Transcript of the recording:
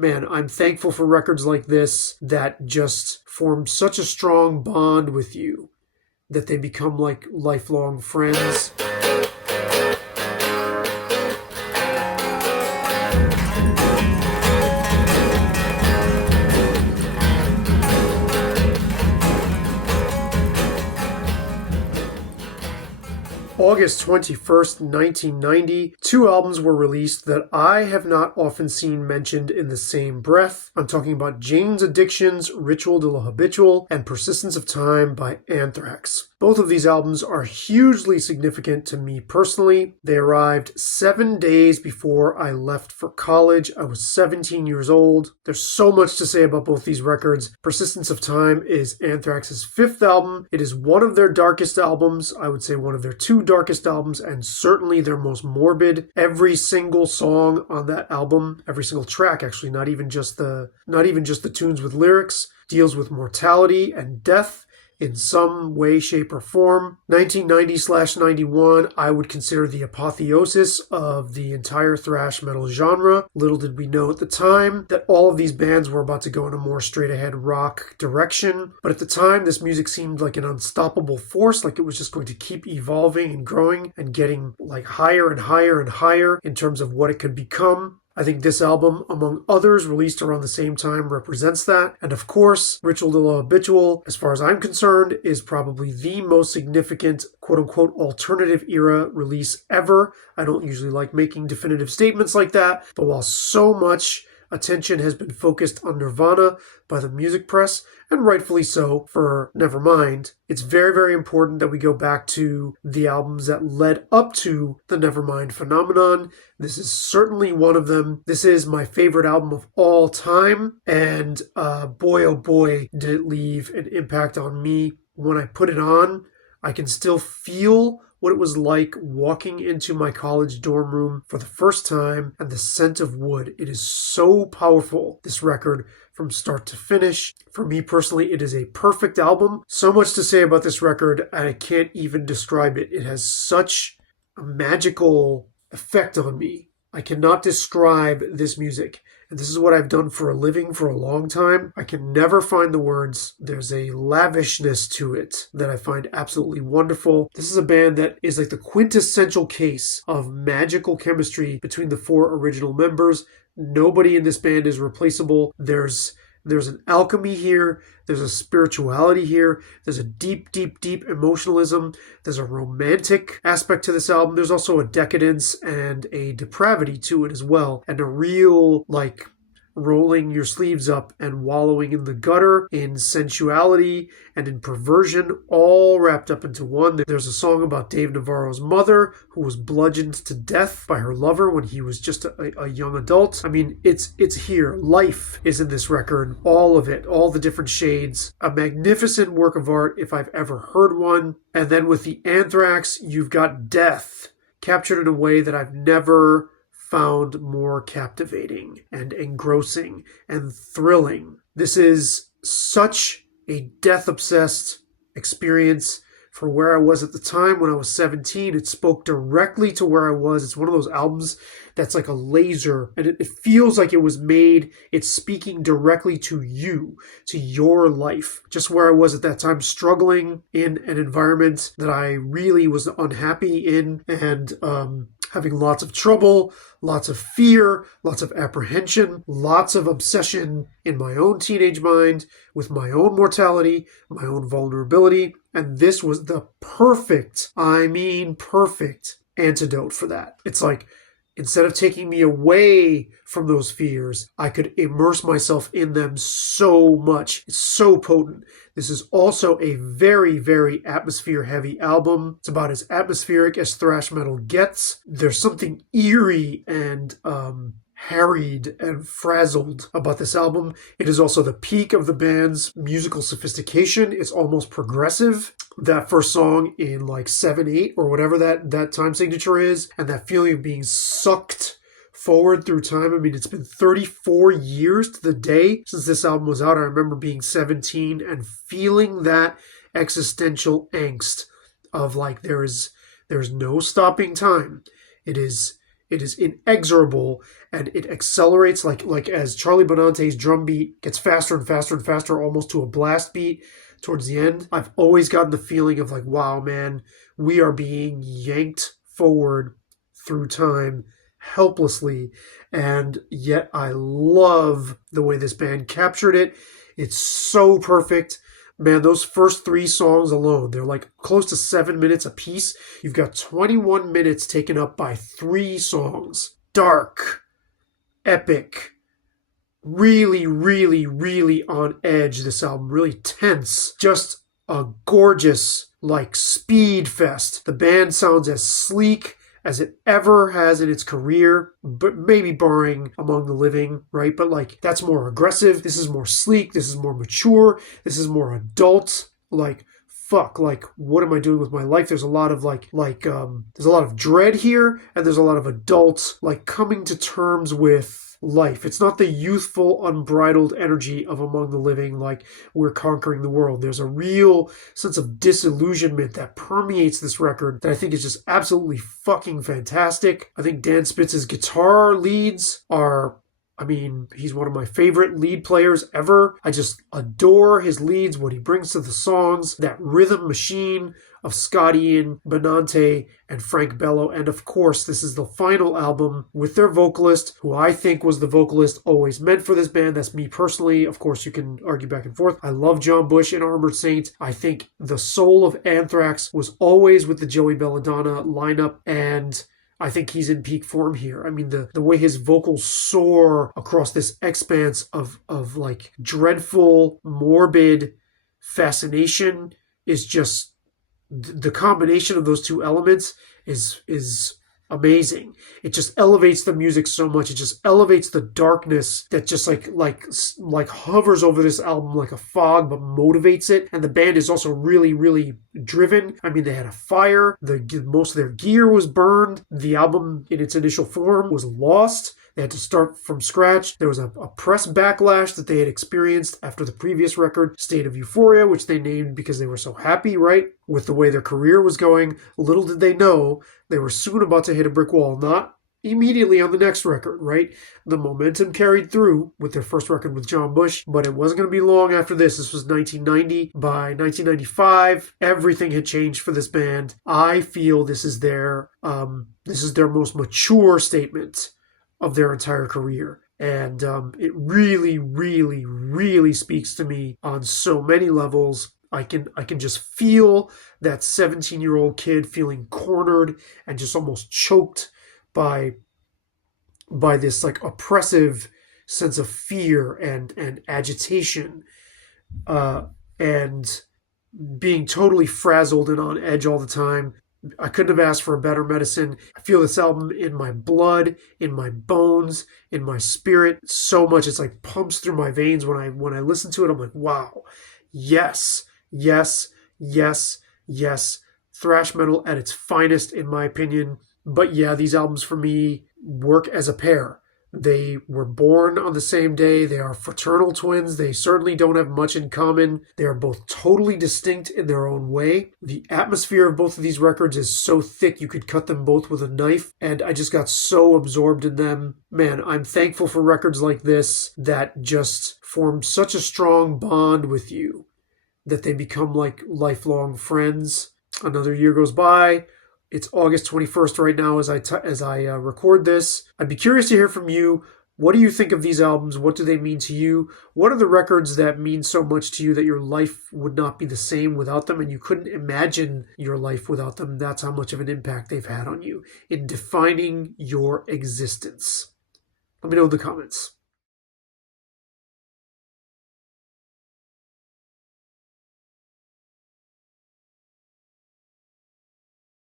Man, I'm thankful for records like this that just form such a strong bond with you that they become like lifelong friends. August 21st, 1990, two albums were released that I have not often seen mentioned in the same breath. I'm talking about Jane's Addiction's Ritual de la Habitual and Persistence of Time by Anthrax. Both of these albums are hugely significant to me personally. They arrived 7 days before I left for college. I was 17 years old. There's so much to say about both these records. Persistence of Time is Anthrax's fifth album. It is one of their darkest albums. I would say one of their two darkest albums, and certainly their most morbid. Every single song on that album, every single track actually, not even just the tunes with lyrics, deals with mortality and death in some way, shape, or form. 1990/91, I would consider the apotheosis of the entire thrash metal genre. Little did we know at the time that all of these bands were about to go in a more straight-ahead rock direction. But at the time, this music seemed like an unstoppable force, like it was just going to keep evolving and growing and getting like higher and higher and higher in terms of what it could become. I think this album, among others released around the same time, represents that. And of course, Ritual de la Habitual, as far as I'm concerned, is probably the most significant quote-unquote alternative era release ever. I don't usually like making definitive statements like that, but while so much attention has been focused on Nirvana by the music press, and rightfully so for Nevermind, it's very, very important that we go back to the albums that led up to the Nevermind phenomenon. This is certainly one of them. This is my favorite album of all time, and boy, oh boy, did it leave an impact on me. When I put it on, I can still feel what it was like walking into my college dorm room for the first time, and the scent of wood. It is so powerful, this record, from start to finish. For me personally, it is a perfect album. So much to say about this record, I can't even describe it. It has such a magical effect on me. I cannot describe this music. And this is what I've done for a living for a long time. I can never find the words. There's a lavishness to it that I find absolutely wonderful. This is a band that is like the quintessential case of magical chemistry between the four original members. Nobody in this band is replaceable. There's an alchemy here. There's a spirituality here. There's a deep, deep, deep emotionalism. There's a romantic aspect to this album. There's also a decadence and a depravity to it as well. And a real, like, rolling your sleeves up and wallowing in the gutter, in sensuality and in perversion, all wrapped up into one. There's a song about Dave Navarro's mother, who was bludgeoned to death by her lover when he was just a young adult. I mean, it's here. Life is in this record. All of it. All the different shades. A magnificent work of art if I've ever heard one. And then with the Anthrax, you've got death captured in a way that I've never found more captivating and engrossing and thrilling. This is such a death-obsessed experience for where I was at the time when I was 17. It spoke directly to where I was. It's one of those albums that's like a laser, and it feels like it was made, it's speaking directly to you, to your life. Just where I was at that time, struggling in an environment that I really was unhappy in, and having lots of trouble, lots of fear, lots of apprehension, lots of obsession in my own teenage mind with my own mortality, my own vulnerability. And this was the perfect, I mean perfect antidote for that. It's like, instead of taking me away from those fears, I could immerse myself in them so much. It's so potent. This is also a very, very atmosphere-heavy album. It's about as atmospheric as thrash metal gets. There's something eerie and harried and frazzled about this album. It is also the peak of the band's musical sophistication. It's almost progressive. That first song in like 7/8 or whatever that time signature is, and that feeling of being sucked forward through time. I mean, it's been 34 years to the day since this album was out. I remember being 17 and feeling that existential angst of like, there's no stopping time. It is It is inexorable, and it accelerates like as Charlie Benante's drum beat gets faster and faster and faster, almost to a blast beat towards the end. I've always gotten the feeling of like, wow, man, we are being yanked forward through time helplessly, and yet I love the way this band captured it. It's so perfect. Man, those first 3 songs alone, they're like close to 7 minutes a piece. You've got 21 minutes taken up by 3 songs. Dark, epic, really, really, really on edge, this album. Really tense. Just a gorgeous, like, speed fest. The band sounds as sleek as it ever has in its career, but maybe barring Among the Living, right? But like, that's more aggressive. This is more sleek. This is more mature. This is more adult. Like, fuck, like, what am I doing with my life? There's a lot of there's a lot of dread here, and there's a lot of adult, like, coming to terms with life. It's not the youthful, unbridled energy of Among the Living, like we're conquering the world. There's a real sense of disillusionment that permeates this record that I think is just absolutely fucking fantastic. I think Dan Spitz's guitar leads are, I mean, he's one of my favorite lead players ever. I just adore his leads, what he brings to the songs, that rhythm machine of Scott Ian, Benante, and Frank Bello. And of course, this is the final album with their vocalist, who I think was the vocalist always meant for this band. That's me personally. Of course, you can argue back and forth. I love John Bush in Armored Saint. I think the soul of Anthrax was always with the Joey Belladonna lineup, and I think he's in peak form here. I mean, the way his vocals soar across this expanse of like dreadful, morbid fascination is just, the combination of those 2 elements is amazing. It just elevates the music so much. It just elevates the darkness that just like hovers over this album like a fog, but motivates it. And the band is also really, really driven. I mean, they had a fire. Most of their gear was burned. The album in its initial form was lost. They had to start from scratch. There was a press backlash that they had experienced after the previous record, State of Euphoria, which they named because they were so happy, right, with the way their career was going. Little did they know they were soon about to hit a brick wall, not immediately on the next record, right? The momentum carried through with their first record with John Bush, but it wasn't going to be long after this. This was 1990. By 1995, everything had changed for this band. I feel this is their most mature statement of their entire career. And it really, really, really speaks to me on so many levels. I can just feel that 17-year-old kid feeling cornered and just almost choked by this like oppressive sense of fear and agitation, and being totally frazzled and on edge all the time. I couldn't have asked for a better medicine. I feel this album in my blood, in my bones, in my spirit so much. It's like pumps through my veins when I listen to it. I'm like, wow, yes, yes, yes, yes. Thrash metal at its finest, in my opinion. But yeah, these albums for me work as a pair. They were born on the same day. They are fraternal twins. They certainly don't have much in common. They are both totally distinct in their own way. The atmosphere of both of these records is so thick you could cut them both with a knife, and I just got so absorbed in them. Man, I'm thankful for records like this that just form such a strong bond with you that they become like lifelong friends. Another year goes by. It's August 21st right now as I record this. I'd be curious to hear from you. What do you think of these albums? What do they mean to you? What are the records that mean so much to you that your life would not be the same without them and you couldn't imagine your life without them? That's how much of an impact they've had on you in defining your existence. Let me know in the comments.